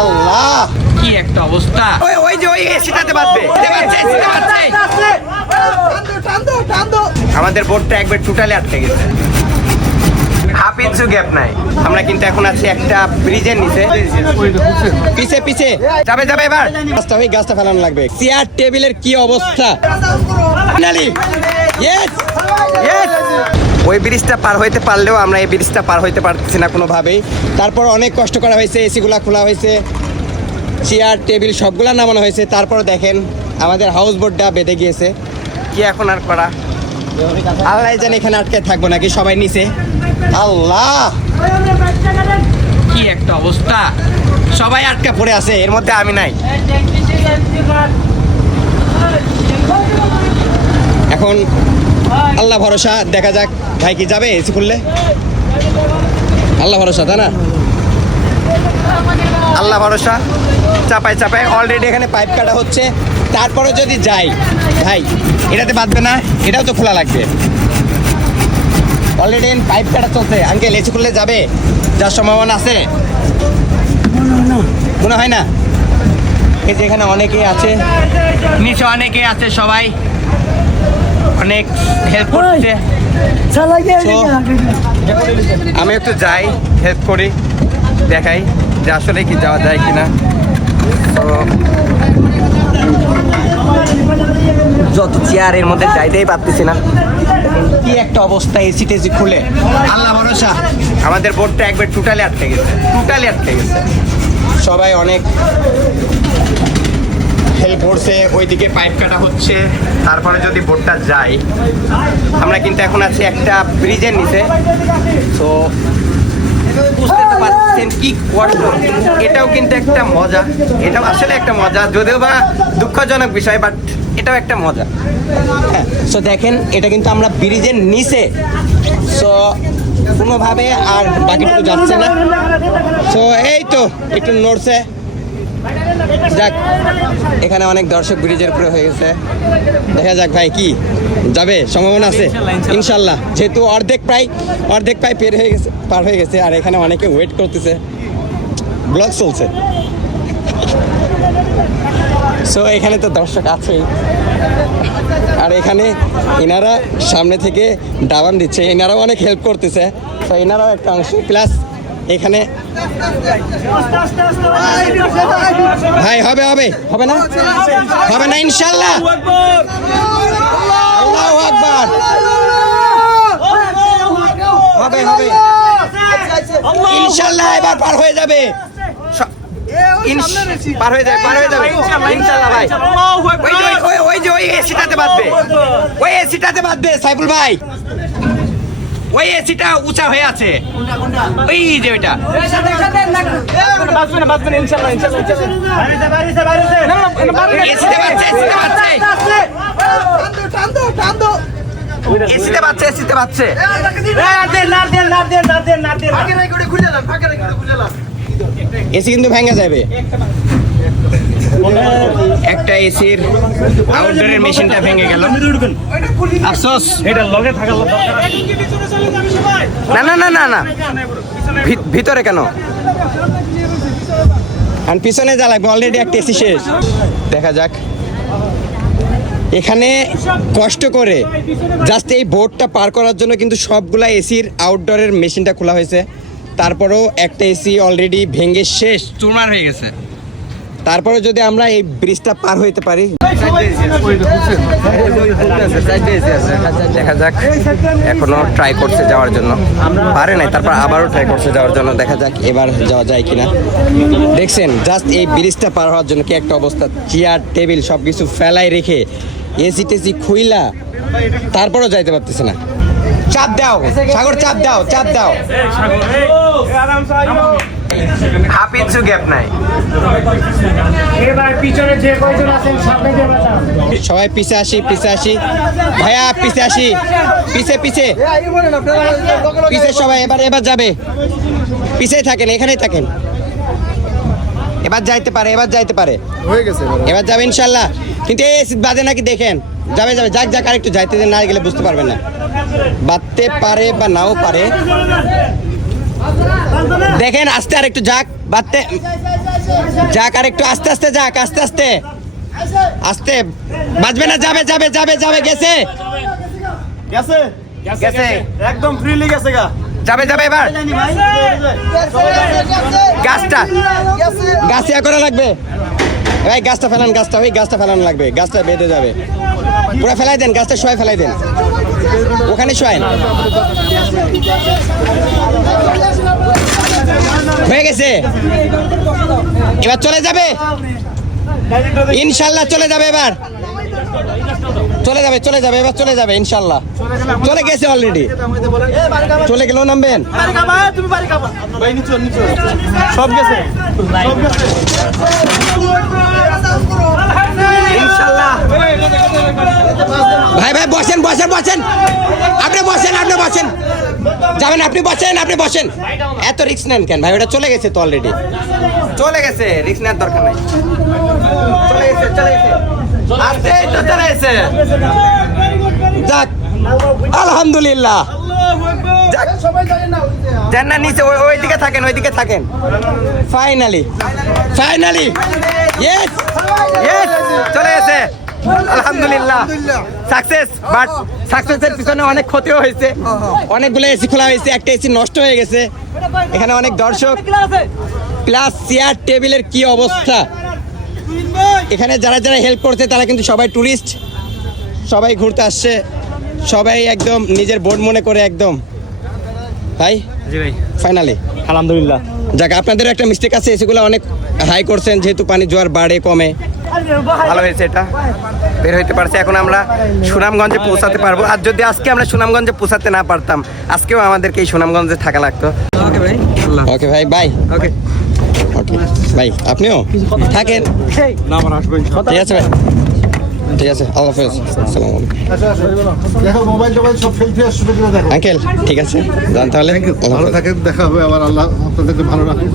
আল্লাহ। কি একটা অবস্থা। ওই ওই যে ওই এসিটাতে বাঁধবে। আমাদের বোর্ডটা একবার টোটালি আটকে গেছে। হাফ ইঞ্চু গ্যাপ নাই। আমরা কিন্তু এখন আছি একটা ব্রিজের নিচে। পিছে পিছে। যাবে যাবে এবার। গাছটা ওই গাছটা ফেলানো লাগবে। চেয়ার টেবিলের কি অবস্থা? ফাইনালি ইয়েস ইয়েস ওই ব্রিজটা পার হইতে পারলেও আমরা এই ব্রিজটা পার হইতে পারতেছি না কোনোভাবেই। তারপর অনেক কষ্ট করা হয়েছে এসিগুলা খোলা হয়েছে চেয়ার টেবিল সবগুলা নামানো হয়েছে। তারপর দেখেন, আমাদের হাউস বোটটা বেঁধে গিয়েছে। কি এখন আর করা? আল্লাহ জানে এখানে আটকে থাকব নাকি সবাই নিচে। আল্লাহ! কি একটা অবস্থা। সবাই আটকে পড়ে আছে, এর মধ্যে আমি নাই। এখন আল্লাহ ভরসা, দেখা যাক ভাই কি যাবে এসি খুললে। আল্লাহ ভরসা, তাই না? আল্লাহ ভরসা, চাপায় চাপায়। অলরেডি এখানে পাইপ কাটা হচ্ছে। তারপরে যদি যাই, ভাই, এটাতে বাঁধবে না, এটাও তো খোলা লাগবে। অলরেডি পাইপ কাটা চলছে। আঙ্কেল এসি খুললে যাবে? যার সম্ভাবনা আছে? মনে হয় না? এখানে অনেকেই আছে। নিচে অনেকেই আছে সবাই। অনেক হেল্প করছে। আমি একটু যাই হেল্প করি দেখাই যে আসলে কি যাওয়া যায় কিনা। তো যত চেয়ারের মধ্যে যাইতেই পারতেছি না। কি একটা অবস্থা এসি টেসি খুলে। আল্লাহ ভরসা। আমাদের বোর্ডটা একবার টোটালি আটকে গেছে টোটালি আটকে গেছে। সবাই অনেক হেল্প করছে, ওইদিকে পাইপ কাটা হচ্ছে, তারপরে যদি বোটটা যাই আমরা কিন্তু এখন আছি একটা ব্রিজের নিচে। তো বুঝতে তো পারছেন কি কষ্ট এটাও কিন্তু একটা মজা, এটাও আসলে একটা মজা, যদিও বা দুঃখজনক বিষয় বাট এটাও একটা মজা। হ্যাঁ সো দেখেন, এটা কিন্তু আমরা ব্রিজের নিচে। সো কোনোভাবে আর বাকিটুকু যাচ্ছে না। সো এই তো, একটু নড়ছে। যাক এখানে অনেক দর্শক ব্রিজের উপরে হয়ে গেছে। দেখা যাক ভাই কি যাবে? সম্ভাবনা আছে? ইনশাল্লাহ যেহেতু অর্ধেক প্রায় অর্ধেক প্রায় পের হয়ে গেছে পার হয়ে গেছে আর এখানে অনেকে ওয়েট করতেছে। ব্লগ চলছে। সো এখানে তো দর্শক আছেই। আর এখানে এনারা সামনে থেকে দাবান দিচ্ছে। এনারাও অনেক হেল্প করতেছে। তো এনারাও একটা অংশ। প্লাস এখানে ভাই, হবে হবে। হবে না? হবে না, ইনশাল্লাহ। হবে হবে। ইনশাল্লাহ এবার পার হয়ে যাবে। ওই যে, ওই এসিটাতে বাঁধবে। ওই এসিটাতে বাঁধবে, সাইফুল ভাই। ওই এসিটা উঁচা হয়ে আছে ওই যে ওইটা এসিতে বাঁধছে এসি কিন্তু ভেঙে যাবে একটা এসির আউটডোরের মেশিনটা ভেঙে গেল। আফসোস। এটা লগে থাকার দরকার না না না না না। ভি- ভিতরে কেন? আর পিছনে যা লাগবে অলরেডি একটা এসি শেষ। দেখা যাক। এখানে কষ্ট করে জাস্ট এই বোর্ডটা পার করার জন্য কিন্তু সবগুলা এসির আউটডোরের মেশিনটা খোলা হয়েছে। তারপরেও একটা এসি অলরেডি ভেঙে শেষ। চুরমার হয়ে গেছে। তারপরে যদি আমরা এই ব্রিজটা পার হইতে পারি। দেখা যাক এখনও ট্রাই করছে যাওয়ার জন্য। পারে নাই তারপর আবারও ট্রাই করছে যাওয়ার জন্য। দেখা যাক এবার যাওয়া যায় কিনা। দেখছেন জাস্ট এই ব্রিজটা পার হওয়ার জন্য কি একটা অবস্থা? চেয়ার টেবিল সব কিছু ফেলাই রেখে এসি টেসি খুইলা তারপরও যাইতে পারতেছে না। চাপ দাও সাগর চাপ দাও চাপ দাও। হাফ ইঞ্চু গ্যাপ নাই। পিছনে যে কয়জন আছেন সামনে দিয়ে সবাই পিছে আসি পিছে আসি। ভাইয়া পিছে আসি। পিছে পিছে। পিছে সবাই এবার এবার যাবে। পিছে থাকেন এখানেই থাকেন। এবার যাইতে পারে এবার যাইতে পারে। হয়ে গেছে এবার। যাবে ইনশাল্লাহ। কিন্তু এই এসি বাজে নাকি দেখেন যাবে যাবে। যাক যাক আরেকটু যাইতে না গেলে বুঝতে পারবেন না। বাঁধতে পারে বা নাও পারে দেখেন আস্তে আর একটু যাক বাড়তে। যাক আর একটু আস্তে আস্তে যাক আস্তে আস্তে। আস্তে। বাঁচবে না যাবে যাবে যাবে যাবে গেছে। গেছে? গেছে একদম ফ্রিলি গেছে গা। যাবে যাবে এবার। গাছটা। গাছ। করা লাগবে? ভাই গাছটা ফেলান গাছটা ওই গাছটা ফেলানো লাগবে। গাছটা বেঁধে যাবে। পুরো ফেলাই দেন গাছটা ফেলাই দেন। ওখানে শোয়েন হয়ে গেছে। এবার চলে যাবে। ইনশাল্লাহ চলে যাবে এবার। চলে যাবে চলে যাবে, এবার চলে যাবে, ইনশাল্লাহ। চলে গেছে অলরেডি চলে গেলেও নামবেন। সব গেছে। ভাই ভাই বসেন বসেন বসেন। আপনি বসেন আপনি বসেন। যাবেন আপনি বসেন আপনি বসেন। এত রিক্স নেন কেন? ভাই ওটা চলে গেছে তো অলরেডি চলে গেছে রিক্স নেওয়ার দরকার নাই। চলে গেছে চলে গেছে। তো চলে গেছে। যাক আলহামদুলিল্লাহ। যান না নিচে ওই ওই দিকে থাকেন ওই দিকে থাকেন। ফাইনালি ফাইনালি ইয়েস ইয়েস চলে গেছে আলহামদুলিল্লাহ। সাকসেস বাট সাকসেসের পিছনে অনেক ক্ষতিও হয়েছে। অনেকগুলো এসি খোলা হয়েছে একটা এসি নষ্ট হয়ে গেছে। এখানে অনেক দর্শক। প্লাস চেয়ার টেবিলের কি অবস্থা? এখানে যারা যারা হেল্প করছে তারা কিন্তু সবাই টুরিস্ট সবাই ঘুরতে আসছে। সবাই একদম নিজের বোর্ড মনে করে একদম। ভাই? জি ভাই। ফাইনালি আলহামদুলিল্লাহ। যাক আপনাদের একটা মিস্টেক আছে এসিগুলো অনেক হাই করছেন যেহেতু পানি জোয়ার বাড়ে কমে। ভালো হয়েছে এটা। বের হইতে পারছে এখন আমরা সুনামগঞ্জে পৌঁছাতে পারব। আর যদি আজকে আমরা সুনামগঞ্জে পৌঁছাতে না পারতাম আজকেও আমাদেরকে এই সুনামগঞ্জে থাকা লাগতো। ওকে ভাই। ওকে ভাই বাই ওকে ওকে ভাই আপনিও? থাকেন। ঠিক আছে ভাই। ঠিক আছে আল্লাহ হাফেজ আসসালামু আলাইকুম। দেখো মোবাইল টোবাইল সব ফেলতে আসবে দেখো। আঙ্কেল ঠিক আছে যান তাহলে ভালো। থাকেন দেখা হবে আবার আল্লাহ আপনাদেরকে ভালো রাখুন